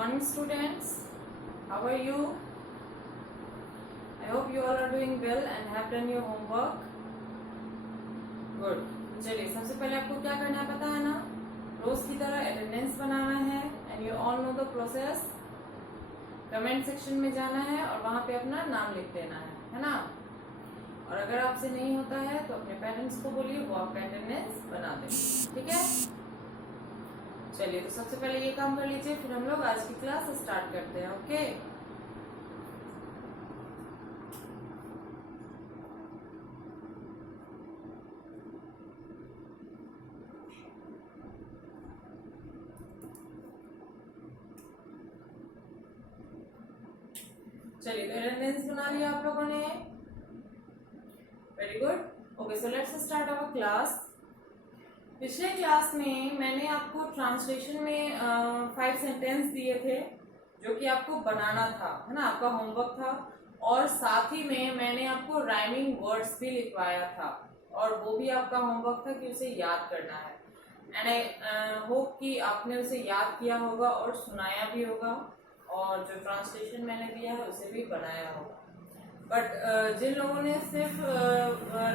morning students, how are you? I hope you all are doing well and have done your homework. Good. चलिए सबसे पहले आपको क्या करना है पता है ना, रोज की तरह अटेंडेंस बनाना है and you all know the process. Comment section में जाना है और वहां पे अपना नाम लिख देना है ना. और अगर आपसे नहीं होता है तो अपने पेरेंट्स को बोलिए, वो आपका अटेंडेंस बना देंगे. ठीक है, चलिए तो सबसे पहले ये काम कर लीजिए, फिर हम लोग आज की क्लास स्टार्ट करते हैं. ओके, चलिए तो अटेंडेंस बना लिया आप लोगों ने. Very good. Okay, so let's start our class. पिछले क्लास में मैंने आपको ट्रांसलेशन में 5 सेंटेंस दिए थे जो कि आपको बनाना था, है ना, आपका होमवर्क था. और साथ ही में मैंने आपको राइमिंग वर्ड्स भी लिखवाया था और वो भी आपका होमवर्क था कि उसे याद करना है. एंड आई होप कि आपने उसे याद किया होगा और सुनाया भी होगा, और जो ट्रांसलेशन मैंने दिया है उसे भी बनाया होगा. बट जिन लोगों ने सिर्फ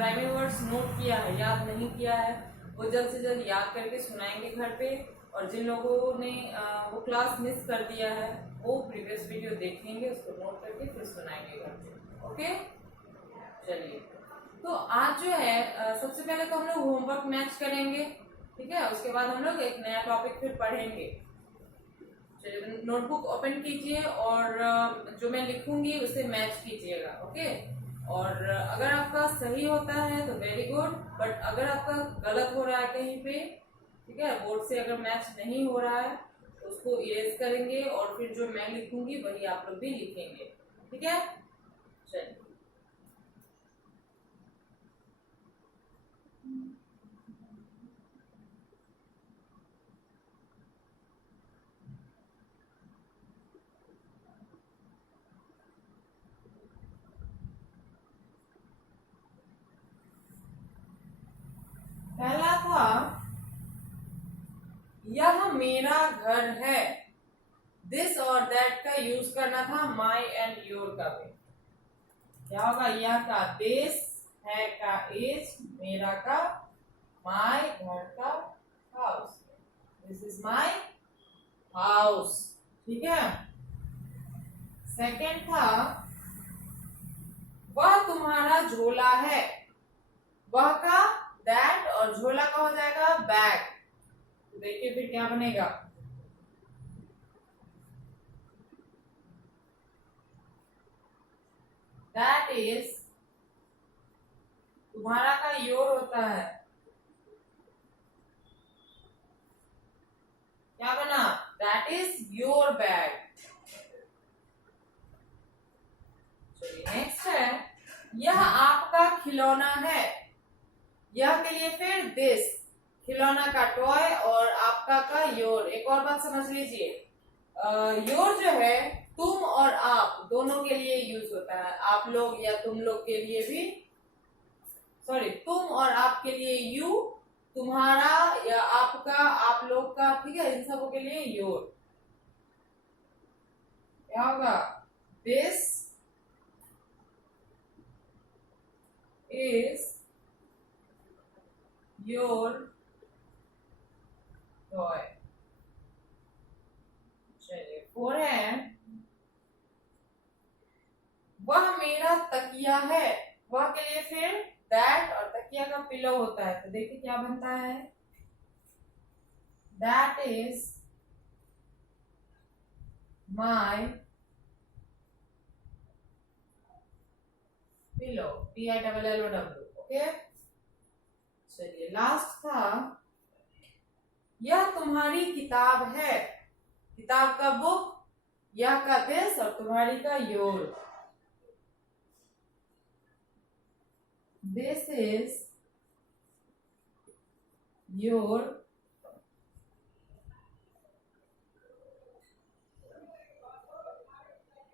राइमिंग वर्ड्स नोट किया है, याद नहीं किया है, वो जल्द से जल्द याद करके सुनाएंगे घर पे. और जिन लोगों ने वो क्लास मिस कर दिया है वो प्रीवियस वीडियो देखेंगे, उसको नोट करके फिर सुनाएंगे घर पे. ओके, चलिए तो आज जो है सबसे पहले तो हम लोग होमवर्क मैच करेंगे. ठीक है, उसके बाद हम लोग एक नया टॉपिक फिर पढ़ेंगे. चलिए नोटबुक ओपन कीजिए और जो मैं लिखूंगी उसे मैच कीजिएगा. ओके, और अगर आपका सही होता है तो वेरी गुड, बट अगर आपका गलत हो रहा है कहीं पे, ठीक है, बोर्ड से अगर मैच नहीं हो रहा है तो उसको इरेज करेंगे और फिर जो मैं लिखूंगी वही आप लोग भी लिखेंगे. ठीक है, चलिए पहला था, यह मेरा घर है. दिस और दैट का यूज करना था, माई एंड योर का भी. क्या होगा, यह का दिस, है का इज, मेरा का माई, घर का house. This is my house. ठीक है. सेकंड था, वह तुम्हारा झोला है. वह का दैट और झोला का हो जाएगा बैग. तो देखिए फिर क्या बनेगा, दैट इज, तुम्हारा का योर होता है. क्या बना, दैट इज योर बैग. चलिए नेक्स्ट है, यह आपका खिलौना है. यह के लिए फिर दिस, खिलौना का टॉय और आपका का योर. एक और बात समझ लीजिए, योर जो है तुम और आप दोनों के लिए यूज होता है. आप लोग या तुम लोग के लिए भी, सॉरी, तुम और आप के लिए यू, तुम्हारा या आपका, आप लोग का, ठीक है, इन सबों के लिए योर. क्या होगा, दिस इज योर टॉय. चलिए 4 है, वह मेरा तकिया है. वह के लिए फिर दैट और तकिया का पिलो होता है. तो देखिए क्या बनता है, that is my pillow, PILLOW. Okay, चलिए लास्ट था, यह तुम्हारी किताब है. किताब का बुक, यह का दिस और तुम्हारी का your. This is your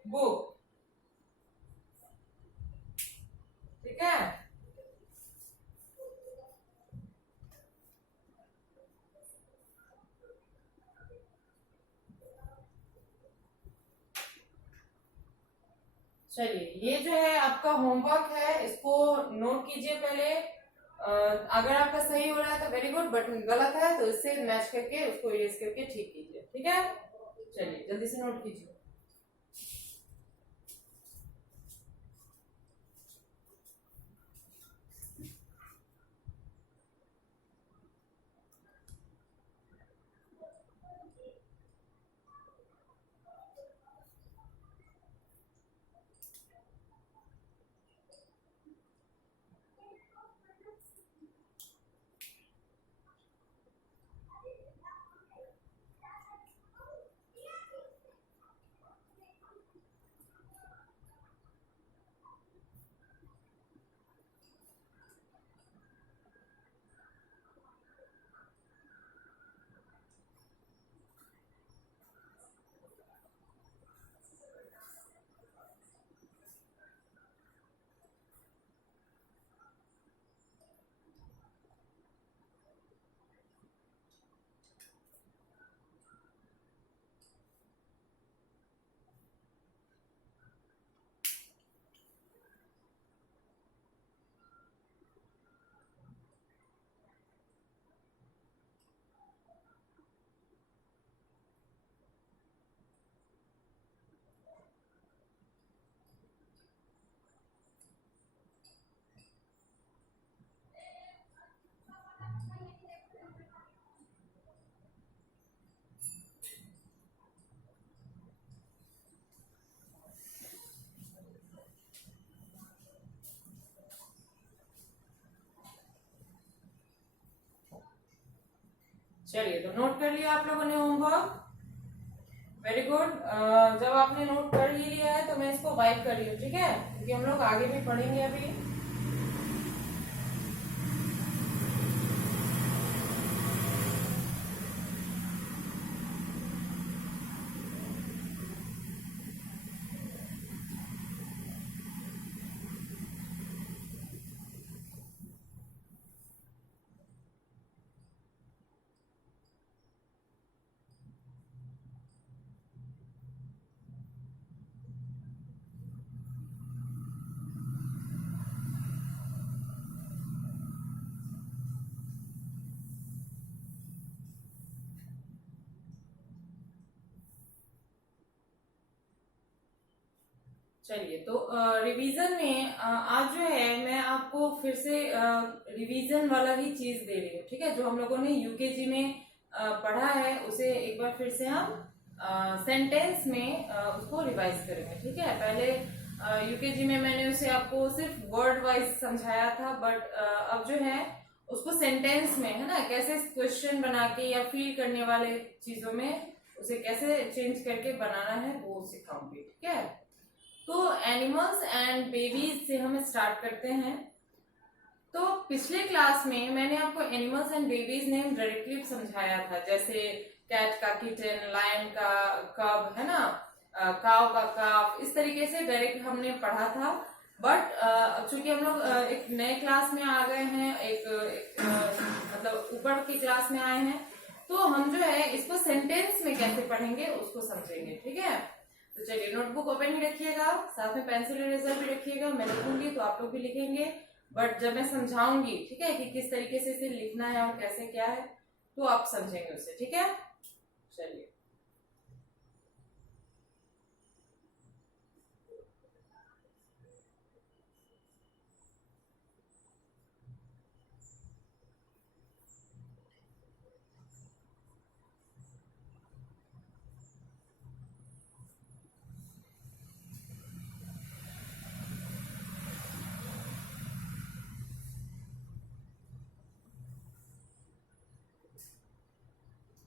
book. ठीक है, चलिए, ये जो है आपका होमवर्क है, इसको नोट कीजिए पहले। अगर आपका सही हो रहा है तो वेरी गुड, बट गलत है तो इससे मैच करके उसको इरेज करके ठीक कीजिए, ठीक है। चलिए जल्दी से नोट कीजिए। चलिए, तो नोट कर लिया आप लोगों ने होमवर्क, वेरी गुड। जब आपने नोट कर ही लिया है तो मैं इसको वाइप कर रही हूँ, ठीक है, क्योंकि हम लोग आगे भी पढ़ेंगे अभी। चलिए, तो रिवीजन में आज जो है मैं आपको फिर से रिवीजन वाला ही चीज दे रही हूँ, ठीक है। जो हम लोगों ने यूकेजी में पढ़ा है उसे एक बार फिर से हम सेंटेंस में उसको रिवाइज करेंगे, ठीक है। पहले यूकेजी में मैंने उसे आपको सिर्फ वर्ड वाइज समझाया था, बट अब जो है उसको सेंटेंस में, है ना, कैसे क्वेश्चन बना के या फील करने वाले चीजों में उसे कैसे चेंज करके बनाना है वो सिखाऊंगी, ठीक है। तो एनिमल्स एंड बेबीज से हम स्टार्ट करते हैं। तो पिछले क्लास में मैंने आपको animals and babies name directly समझाया था, जैसे कैट का किटन, लायन का कब, है ना, काव का काफ, इस तरीके से डायरेक्ट हमने पढ़ा था। बट चूंकि हम लोग एक नए क्लास में आ गए हैं, मतलब ऊपर की क्लास में आए हैं, तो हम जो है इसको सेंटेंस में कैसे पढ़ेंगे उसको समझेंगे, ठीक है। तो चलिए, नोटबुक ओपन ही रखिएगा, साथ में पेंसिल इरेजर भी रखिएगा। मैं लिखूंगी तो आप लोग भी लिखेंगे, बट जब मैं समझाऊंगी, ठीक है, कि किस तरीके से इसे लिखना है और कैसे क्या है, तो आप समझेंगे उसे, ठीक है। चलिए,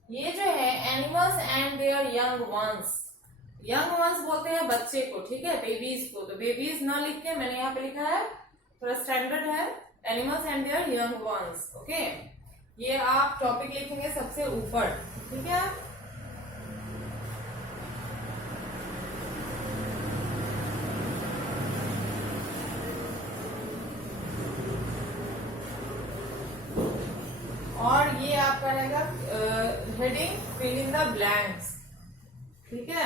ये जो है animals and there young ones, young ones बोलते हैं बच्चे को, ठीक है, बेबीज को। तो बेबीज ना लिख के मैंने यहाँ पे लिखा है, थोड़ा स्टैंडर्ड है, animals and there young ones, okay. ये आप टॉपिक लिखेंगे सबसे ऊपर, ठीक है। और ये आपका रहेगा heading fill in the blanks, ठीक है।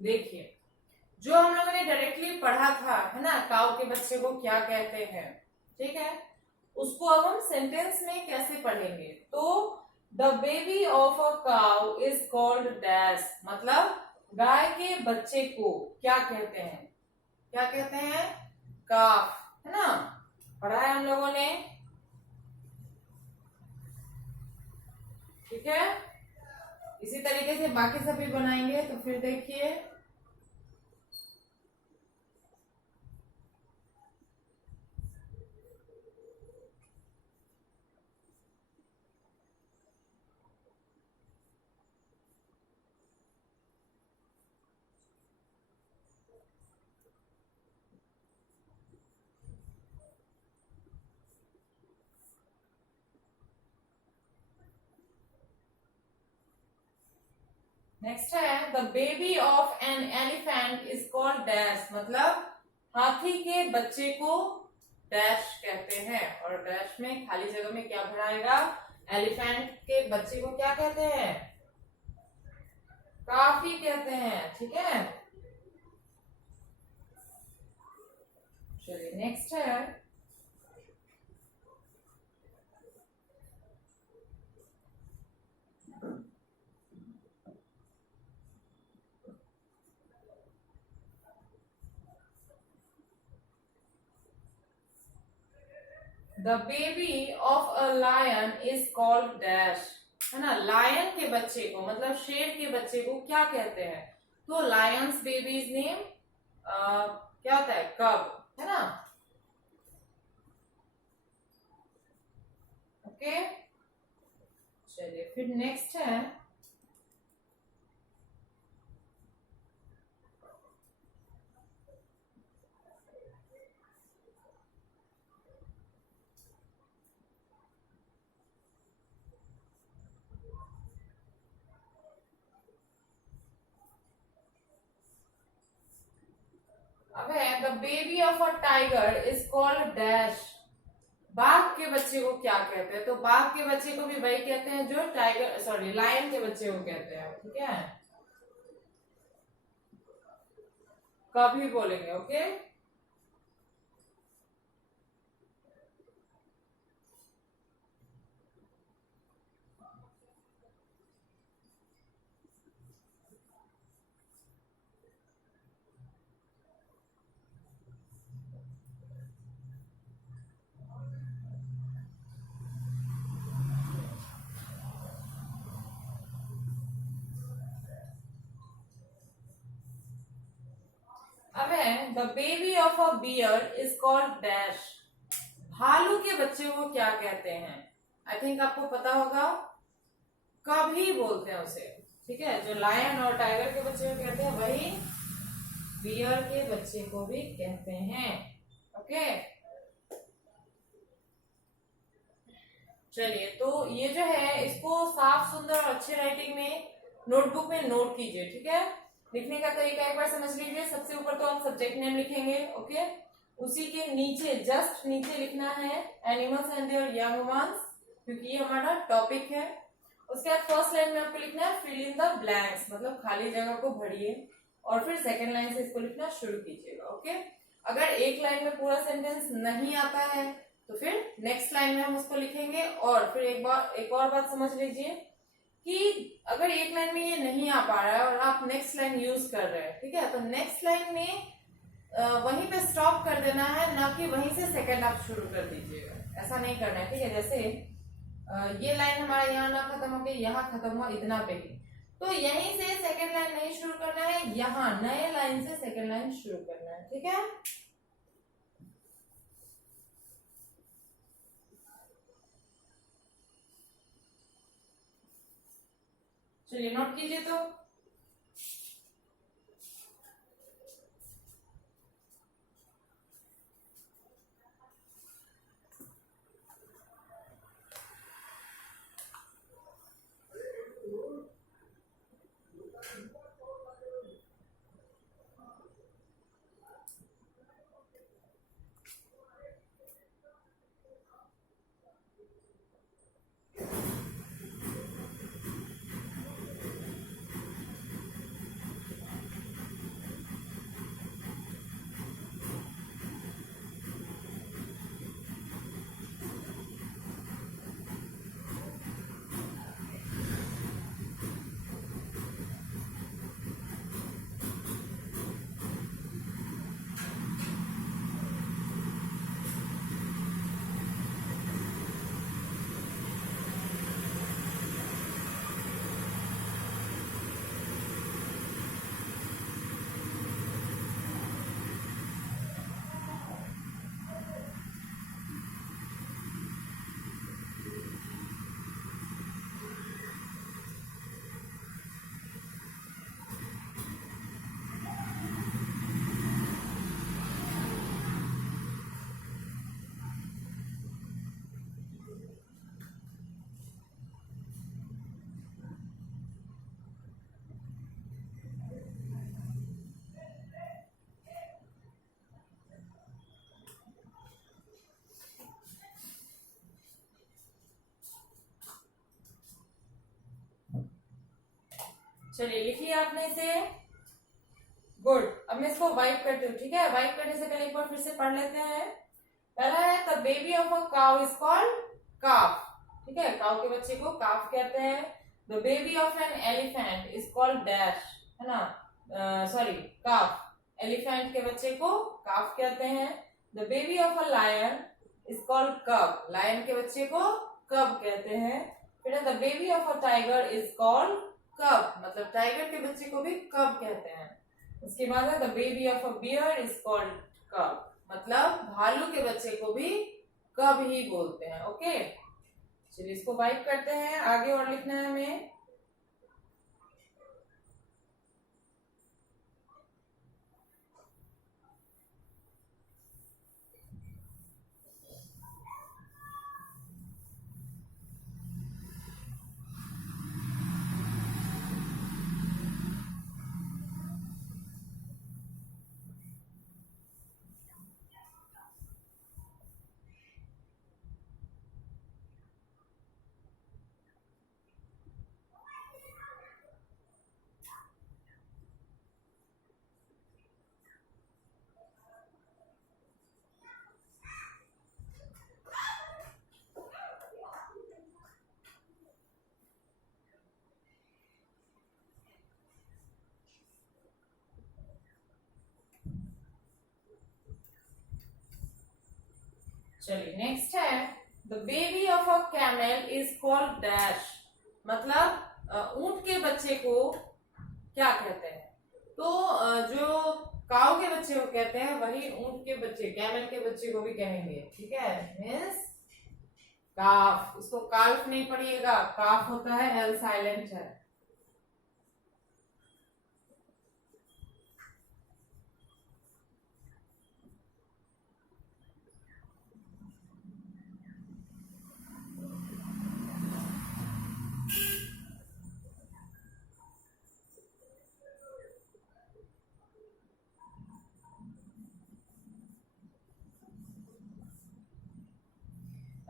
देखिए, जो हम लोगों ने डायरेक्टली पढ़ा था, है ना, काऊ के बच्चे को क्या कहते हैं, ठीक है, उसको अब हम सेंटेंस में कैसे पढ़ेंगे। तो the baby of a cow is called dash, मतलब गाय के बच्चे को क्या कहते हैं, क्या कहते हैं, काफ, है ना, पढ़ा है हम लोगों ने, ठीक है। इसी तरीके से बाकी सभी बनाएंगे, तो फिर देखिए, नेक्स्ट है the baby of an elephant is called dash, मतलब हाथी के बच्चे को डैश कहते हैं, और डैश में खाली जगह में क्या भराएगा, एलिफेंट के बच्चे को क्या कहते हैं, काफी कहते हैं, ठीक है। चलिए नेक्स्ट है the baby of a lion is called dash, है ना, लायन के बच्चे को मतलब शेर के बच्चे को क्या कहते हैं, तो लायंस बेबीज नेम क्या होता है, कब, है ना, ओके। चलिए फिर नेक्स्ट है अब है the baby of a tiger is called dash, बाघ के बच्चे को क्या कहते हैं, तो बाघ के बच्चे को भी वही कहते हैं जो टाइगर, सॉरी, लायन के बच्चे को कहते हैं, ठीक है, कभी बोलेंगे, ओके। अब है the baby of a bear is called dash, भालू के बच्चे को क्या कहते हैं, आई थिंक आपको पता होगा, कभी बोलते हैं उसे, ठीक है, जो लायन और टाइगर के बच्चे को कहते हैं वही बियर के बच्चे को भी कहते हैं, ओके। चलिए, तो ये जो है इसको साफ सुंदर और अच्छे राइटिंग में नोटबुक में नोट कीजिए, ठीक है। लिखने का तरीका एक बार समझ लीजिए, सबसे ऊपर तो हम सब्जेक्ट नेम लिखेंगे, ओके, उसी के नीचे जस्ट नीचे लिखना है animals and there young ones, क्योंकि ये हमारा टॉपिक है। उसके बाद फर्स्ट लाइन में आपको लिखना है फिल इन द ब्लैंक्स, मतलब खाली जगह को भरिए, और फिर सेकंड लाइन से इसको लिखना शुरू कीजिएगा, ओके। अगर एक लाइन में पूरा सेंटेंस नहीं आता है तो फिर नेक्स्ट लाइन में हम उसको लिखेंगे, और फिर एक और बात समझ लीजिए कि अगर एक लाइन में ये नहीं आ पा रहा है और आप नेक्स्ट लाइन यूज कर रहे हैं, ठीक है, तो नेक्स्ट लाइन में वहीं पे स्टॉप कर देना है, ना कि वहीं से सेकंड आप शुरू कर दीजिएगा, ऐसा नहीं करना है, ठीक है। जैसे ये लाइन हमारा यहाँ ना खत्म हो गई, यहाँ खत्म हुआ इतना पे ही, तो यहीं से सेकंड लाइन नहीं शुरू करना है, यहाँ नए लाइन से सेकंड लाइन शुरू करना है, ठीक है। चलिए नोट कीजिए तो, चलिए लिख लिया आपने इसे, गुड। अब मैं इसको वाइप करती हूँ, ठीक है। वाइप करने से पहले एक बार फिर से पढ़ लेते हैं। पहला है the baby of a cow is called calf, ठीक है। काउ के बच्चे को काफ कहते हैं। The baby of an elephant is called dash, है ना, सॉरी काफ। एलिफेंट के बच्चे को काफ कहते हैं। The baby of a lion is called cub, lion के बच्चे को कब कहते हैं। फिर the baby of a tiger is called cub, मतलब टाइगर के बच्चे को भी कब कहते हैं। उसके बाद है the baby of a bear is called cub, मतलब भालू के बच्चे को भी कब ही बोलते हैं। ओके, चलिए इसको वाइप करते हैं, आगे और लिखना है हमें। चलिए नेक्स्ट है the baby of a camel is called dash, मतलब ऊंट के बच्चे को क्या कहते हैं। तो जो काऊ के बच्चे को कहते हैं वही ऊंट के बच्चे, कैमल के बच्चे को भी कहेंगे, ठीक है। मीन्स काफ, इसको काल्फ नहीं पढ़िएगा, काफ होता है, एल साइलेंट है।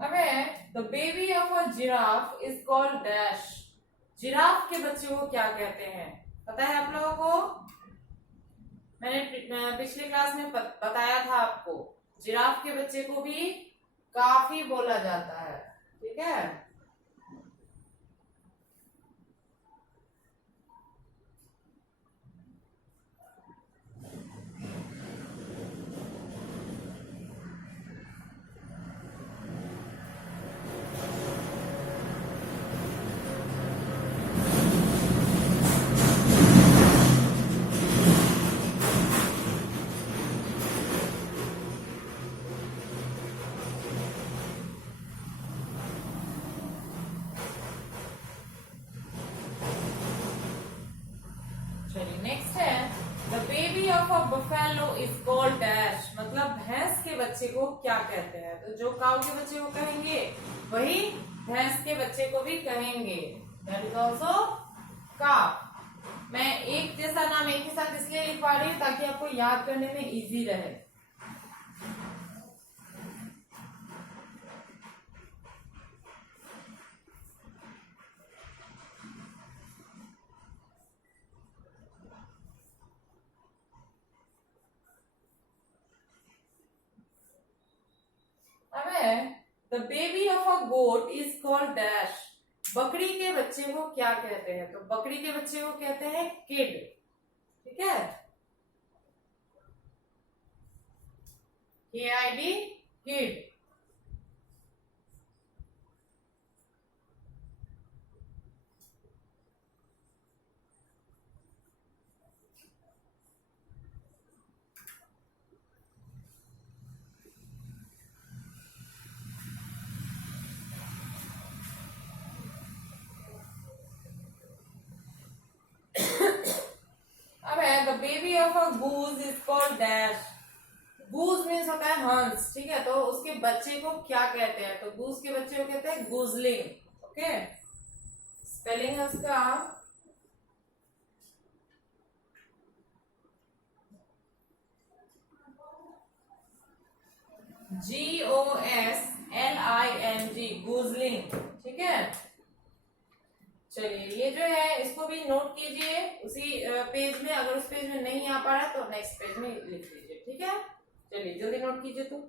अब है the baby of a giraffe is called dash, giraffe के बच्चे को क्या कहते हैं, पता है आप लोगों को। मैंने पिछली क्लास में बताया था आपको, जिराफ के बच्चे को भी काफी बोला जाता है, ठीक है। नेक्स्ट है the baby of a buffalo is called dash, मतलब भैंस के बच्चे को क्या कहते हैं। तो जो काऊ के बच्चे को कहेंगे वही भैंस के बच्चे को भी कहेंगे, दैट इज ऑल्सो काफ। मैं एक जैसा नाम एक ही साथ इसलिए लिख पा रही हूँ ताकि आपको याद करने में इजी रहे। The baby of a goat is called dash, बकरी के बच्चे को क्या कहते हैं। तो बकरी के बच्चे को कहते हैं किड, ठीक है, KID, kid. The baby of a goose is called dash, goose means होता है हंस, ठीक है। तो उसके बच्चे को क्या कहते हैं। तो गूज के बच्चे को कहते हैं गुजलिंग, ओके। स्पेलिंग है उसका GOSLING, गुजलिंग, ठीक है। चलिए ये जो है इसको भी नोट कीजिए उसी पेज में, अगर उस पेज में नहीं आ पा रहा तो नेक्स्ट पेज में लिख लीजिए, ठीक है। चलिए जल्दी नोट कीजिए तो।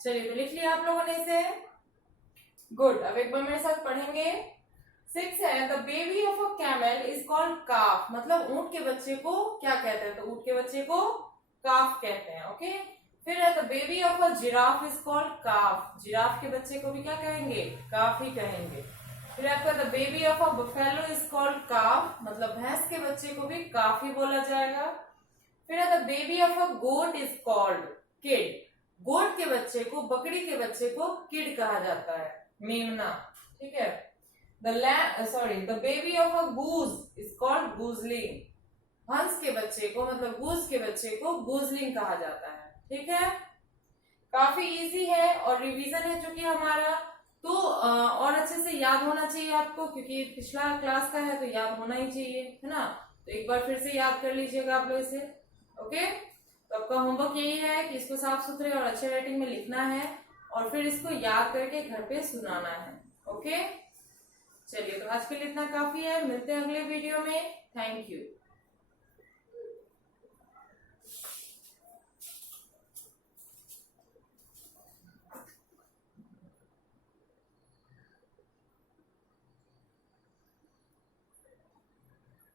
चलिए तो लिख लिया आप लोगों ने इसे, गुड। अब एक बार मेरे साथ पढ़ेंगे। 6 है, the baby of a camel is called calf, मतलब ऊंट के बच्चे को क्या कहते हैं, तो ऊंट के बच्चे को काफ कहते हैं, ओके। फिर है the baby of a giraffe is called calf, giraffe के बच्चे को भी क्या कहेंगे, काफ ही कहेंगे। फिर आपका the baby of a buffalo is called calf, मतलब भैंस के बच्चे को भी काफ ही बोला जाएगा। फिर है the baby of a goat is called kid, goat के बच्चे को, बकरी के बच्चे को किड कहा जाता है, मेमना, ठीक है। The baby of a goose is called gosling, हंस के बच्चे को, मतलब गूज के बच्चे को गूजलिंग कहा जाता है, ठीक है। काफी इजी है और रिवीजन है चूंकि हमारा, तो और अच्छे से याद होना चाहिए आपको, क्योंकि पिछला क्लास का है तो याद होना ही चाहिए, है ना। तो एक बार फिर से याद कर लीजिएगा आप लोग इसे, ओके। तो आपका होमवर्क यही है कि इसको साफ सुथरे और अच्छे राइटिंग में लिखना है और फिर इसको याद करके घर पे सुनाना है, ओके। चलिए तो आज के लिए इतना काफी है, मिलते हैं अगले वीडियो में। Thank you.